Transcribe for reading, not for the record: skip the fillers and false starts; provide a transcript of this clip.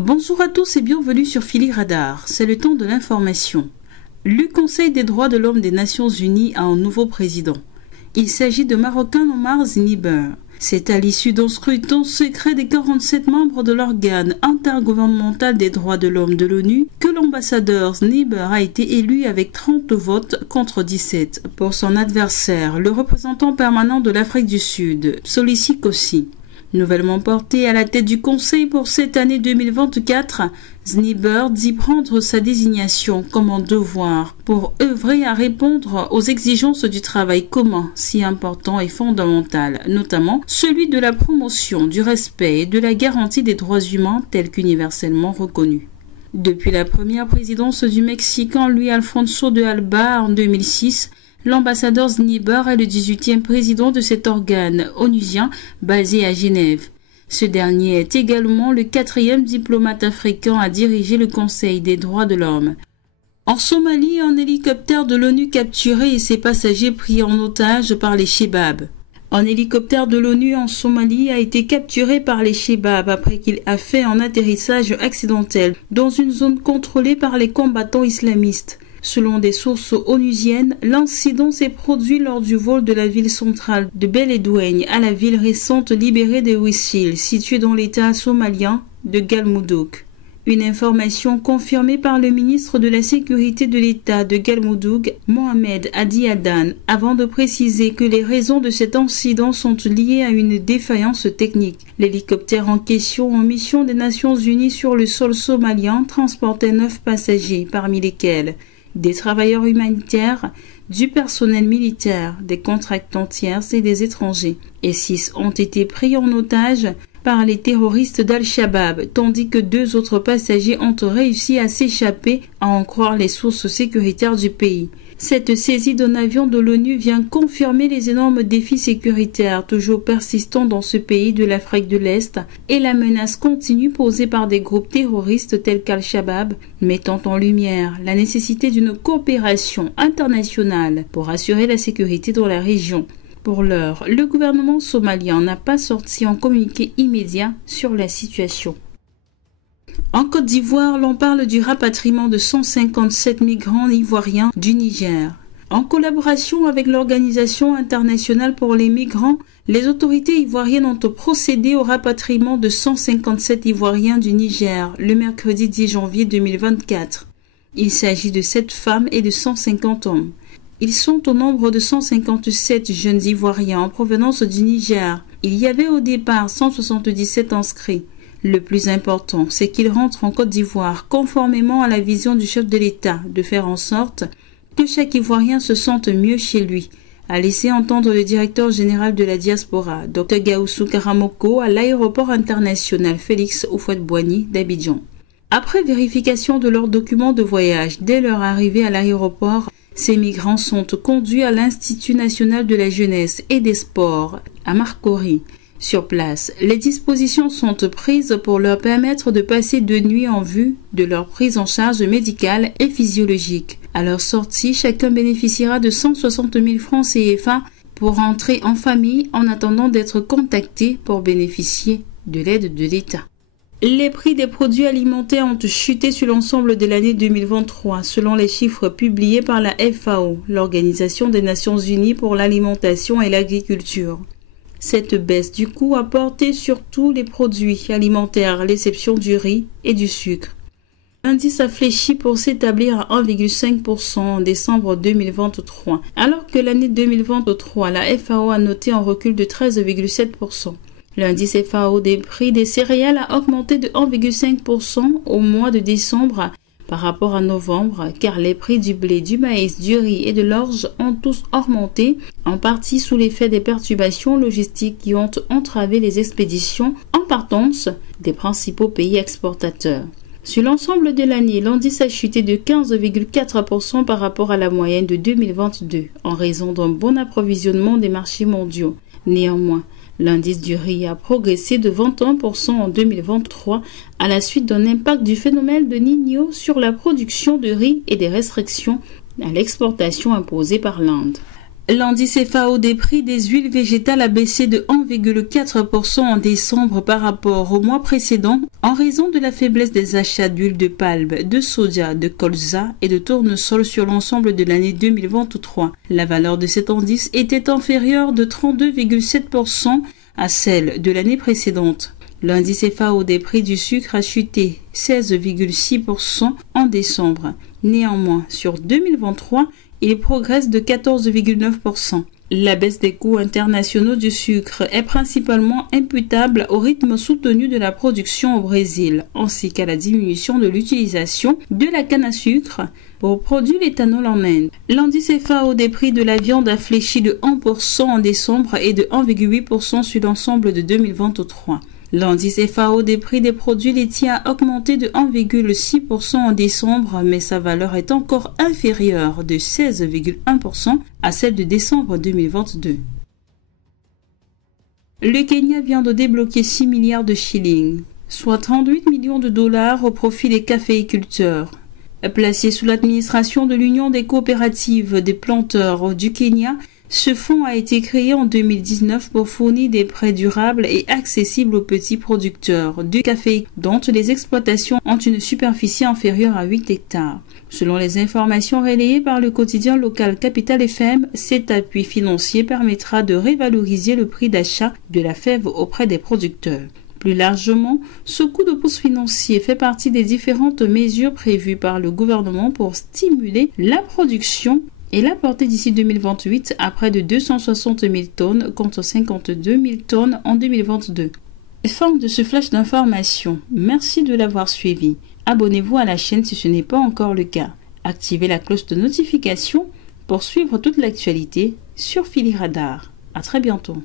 Bonjour à tous et bienvenue sur Philly Radar, c'est le temps de l'information. Le Conseil des droits de l'homme des Nations Unies a un nouveau président. Il s'agit de Marocain Omar Zniber. C'est à l'issue d'un scrutin secret des 47 membres de l'organe intergouvernemental des droits de l'homme de l'ONU que l'ambassadeur Zniber a été élu avec 30 votes contre 17 pour son adversaire, le représentant permanent de l'Afrique du Sud, Solisi Kossi. Nouvellement porté à la tête du Conseil pour cette année 2024, Zniber dit prendre sa désignation comme un devoir pour œuvrer à répondre aux exigences du travail commun si important et fondamental, notamment celui de la promotion, du respect et de la garantie des droits humains tels qu'universellement reconnus. Depuis la première présidence du Mexicain Luis Alfonso de Alba en 2006, l'ambassadeur Zniber est le 18e président de cet organe onusien basé à Genève. Ce dernier est également le 4e diplomate africain à diriger le Conseil des droits de l'homme. En Somalie, un hélicoptère de l'ONU capturé et ses passagers pris en otage par les Chebab. Un hélicoptère de l'ONU en Somalie a été capturé par les Chebab après qu'il a fait un atterrissage accidentel dans une zone contrôlée par les combattants islamistes. Selon des sources onusiennes, l'incident s'est produit lors du vol de la ville centrale de Beledweyne à la ville récente libérée de Wisil, située dans l'état somalien de Galmudug. Une information confirmée par le ministre de la Sécurité de l'État de Galmudug, Mohamed Hadi Adan, avant de préciser que les raisons de cet incident sont liées à une défaillance technique. L'hélicoptère en question, en mission des Nations Unies sur le sol somalien, transportait 9 passagers, parmi lesquels des travailleurs humanitaires, du personnel militaire, des contractants tierces et des étrangers. Et 6 ont été pris en otage par les terroristes d'Al-Shabaab, tandis que 2 autres passagers ont réussi à s'échapper, à en croire les sources sécuritaires du pays. Cette saisie d'un avion de l'ONU vient confirmer les énormes défis sécuritaires toujours persistants dans ce pays de l'Afrique de l'Est et la menace continue posée par des groupes terroristes tels qu'Al-Shabaab, mettant en lumière la nécessité d'une coopération internationale pour assurer la sécurité dans la région. Pour l'heure, le gouvernement somalien n'a pas sorti un communiqué immédiat sur la situation. En Côte d'Ivoire, l'on parle du rapatriement de 157 migrants ivoiriens du Niger. En collaboration avec l'Organisation internationale pour les migrants, les autorités ivoiriennes ont procédé au rapatriement de 157 Ivoiriens du Niger le mercredi 10 janvier 2024. Il s'agit de 7 femmes et de 150 hommes. Ils sont au nombre de 157 jeunes Ivoiriens en provenance du Niger. Il y avait au départ 177 inscrits. Le plus important, c'est qu'ils rentrent en Côte d'Ivoire conformément à la vision du chef de l'État de faire en sorte que chaque Ivoirien se sente mieux chez lui, a laissé entendre le directeur général de la diaspora, Dr Gaoussou Karamoko, à l'aéroport international Félix Houphouët-Boigny d'Abidjan. Après vérification de leurs documents de voyage dès leur arrivée à l'aéroport, ces migrants sont conduits à l'Institut national de la jeunesse et des sports, à Marcory. Sur place, les dispositions sont prises pour leur permettre de passer 2 nuits en vue de leur prise en charge médicale et physiologique. À leur sortie, chacun bénéficiera de 160 000 francs CFA pour rentrer en famille en attendant d'être contacté pour bénéficier de l'aide de l'État. Les prix des produits alimentaires ont chuté sur l'ensemble de l'année 2023, selon les chiffres publiés par la FAO, l'Organisation des Nations Unies pour l'alimentation et l'agriculture. Cette baisse du coût a porté sur tous les produits alimentaires, à l'exception du riz et du sucre. L'indice a fléchi pour s'établir à 1,5% en décembre 2023, alors que l'année 2023, la FAO a noté un recul de 13,7%. L'indice FAO des prix des céréales a augmenté de 1,5% au mois de décembre par rapport à novembre, car les prix du blé, du maïs, du riz et de l'orge ont tous augmenté, en partie sous l'effet des perturbations logistiques qui ont entravé les expéditions en partance des principaux pays exportateurs. Sur l'ensemble de l'année, l'indice a chuté de 15,4% par rapport à la moyenne de 2022, en raison d'un bon approvisionnement des marchés mondiaux. Néanmoins, l'indice du riz a progressé de 21% en 2023 à la suite d'un impact du phénomène de Niño sur la production de riz et des restrictions à l'exportation imposées par l'Inde. L'indice FAO des prix des huiles végétales a baissé de 1,4% en décembre par rapport au mois précédent en raison de la faiblesse des achats d'huile de palme, de soja, de colza et de tournesol sur l'ensemble de l'année 2023. La valeur de cet indice était inférieure de 32,7% à celle de l'année précédente. L'indice FAO des prix du sucre a chuté 16,6% en décembre. Néanmoins, sur 2023, il progresse de 14,9%. La baisse des coûts internationaux du sucre est principalement imputable au rythme soutenu de la production au Brésil, ainsi qu'à la diminution de l'utilisation de la canne à sucre pour produire l'éthanol en Inde. L'indice FAO des prix de la viande a fléchi de 1% en décembre et de 1,8% sur l'ensemble de 2023. L'indice FAO des prix des produits laitiers a augmenté de 1,6% en décembre, mais sa valeur est encore inférieure de 16,1% à celle de décembre 2022. Le Kenya vient de débloquer 6 milliards de shillings, soit 38 millions de dollars au profit des caféiculteurs. Placé sous l'administration de l'Union des coopératives des planteurs du Kenya, ce fonds a été créé en 2019 pour fournir des prêts durables et accessibles aux petits producteurs de café dont les exploitations ont une superficie inférieure à 8 hectares. Selon les informations relayées par le quotidien local Capital FM, cet appui financier permettra de revaloriser le prix d'achat de la fève auprès des producteurs. Plus largement, ce coup de pouce financier fait partie des différentes mesures prévues par le gouvernement pour stimuler la production et la porter d'ici 2028 à près de 260 000 tonnes contre 52 000 tonnes en 2022. Fin de ce flash d'information. Merci de l'avoir suivi. Abonnez-vous à la chaîne si ce n'est pas encore le cas. Activez la cloche de notification pour suivre toute l'actualité sur Phili Radar. À très bientôt.